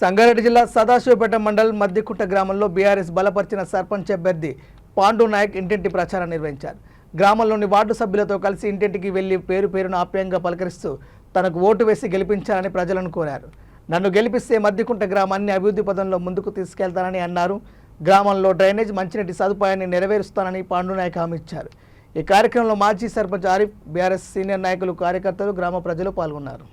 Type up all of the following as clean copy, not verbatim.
సంగారెడ్డి జిల్లా సదాశివపేట మండల్ మద్దికుంట గ్రామంలో బీఆర్ఎస్ బలపరిచిన సర్పంచ్ అభ్యర్థి పాండు నాయక్ ఇంటింటి ప్రచారం నిర్వహించారు. గ్రామంలోని వార్డు సభ్యులతో కలిసి ఇంటింటికి వెళ్లి పేరును ఆప్యాయంగా పలకరిస్తూ తనకు ఓటు వేసి గెలిపించాలని ప్రజలను కోరారు. నన్ను గెలిపిస్తే మద్దికుంట గ్రామాన్ని అభివృద్ధి పదంలో ముందుకు తీసుకెళ్తానని అన్నారు. గ్రామంలో డ్రైనేజ్ మంచినీటి సదుపాయాన్ని నెరవేరుస్తానని పాండు నాయక్ హామీ ఇచ్చారు. ఈ కార్యక్రమంలో మాజీ సర్పంచ్ ఆరిఫ్, బీఆర్ఎస్ సీనియర్ నాయకులు, కార్యకర్తలు, గ్రామ ప్రజలు పాల్గొన్నారు.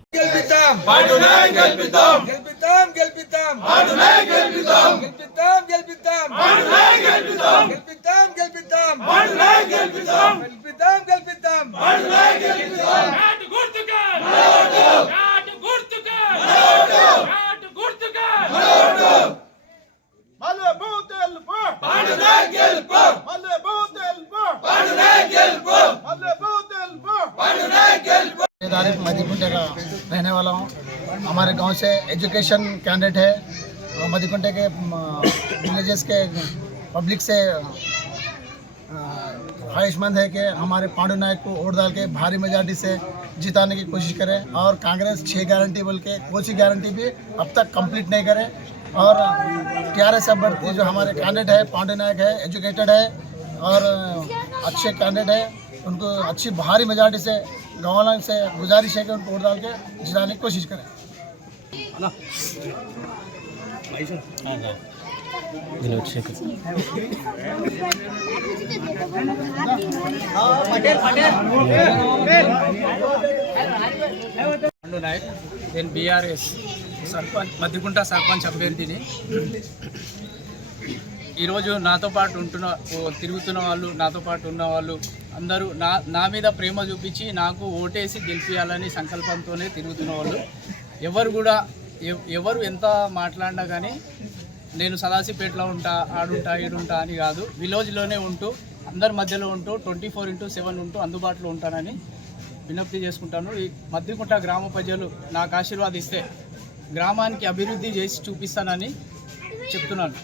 मधुकुंटे का रहने वाला हूँ। हमारे गांव से एजुकेशन कैंडिडेट है। मधुकुंटे के विलेजेस के पब्लिक से ख्वाहिशमंद है कि हमारे पांडु नायक को वोट डाल के भारी मेजॉरिटी से जिताने की कोशिश करें। और कांग्रेस 6 गारंटी बोल के कोई सी गारंटी भी अब तक कंप्लीट नहीं करे। और टीआरएस अभ्यर्थी जो हमारे कैंडिडेट है पांडु नायक है, एजुकेटेड है और अच्छे कैंडिडेट है। उनको अच्छी भारी मेजॉरिटी से गाँव वालों से गुजारिश है कि उनको वोट डाल के जिताने की कोशिश करें। పాండు నాయక్, నేను బీఆర్ఎస్ సర్పంచ్ మద్దికుంట సర్పంచ్ అభ్యర్థిని. ఈరోజు నాతో పాటు తిరుగుతున్న వాళ్ళు, నాతో పాటు ఉన్న వాళ్ళు అందరూ నా మీద ప్రేమ చూపించి నాకు ఓటేసి గెలిపించాలని సంకల్పంతోనే తిరుగుతున్న వాళ్ళు. ఎవరు ఎంత మాట్లాడినా కానీ నేను సదాశివపేటలో ఉంటా, ఆడుంటా, ఈడుంటా అని కాదు, విలేజ్లోనే ఉంటూ అందరి మధ్యలో ఉంటూ 24/7 ఉంటూ అందుబాటులో ఉంటానని విజ్ఞప్తి చేసుకుంటాను. ఈ మద్దికుంట గ్రామ ప్రజలు నాకు ఆశీర్వాదిస్తే గ్రామానికి అభివృద్ధి చేసి చూపిస్తానని చెప్తున్నాను.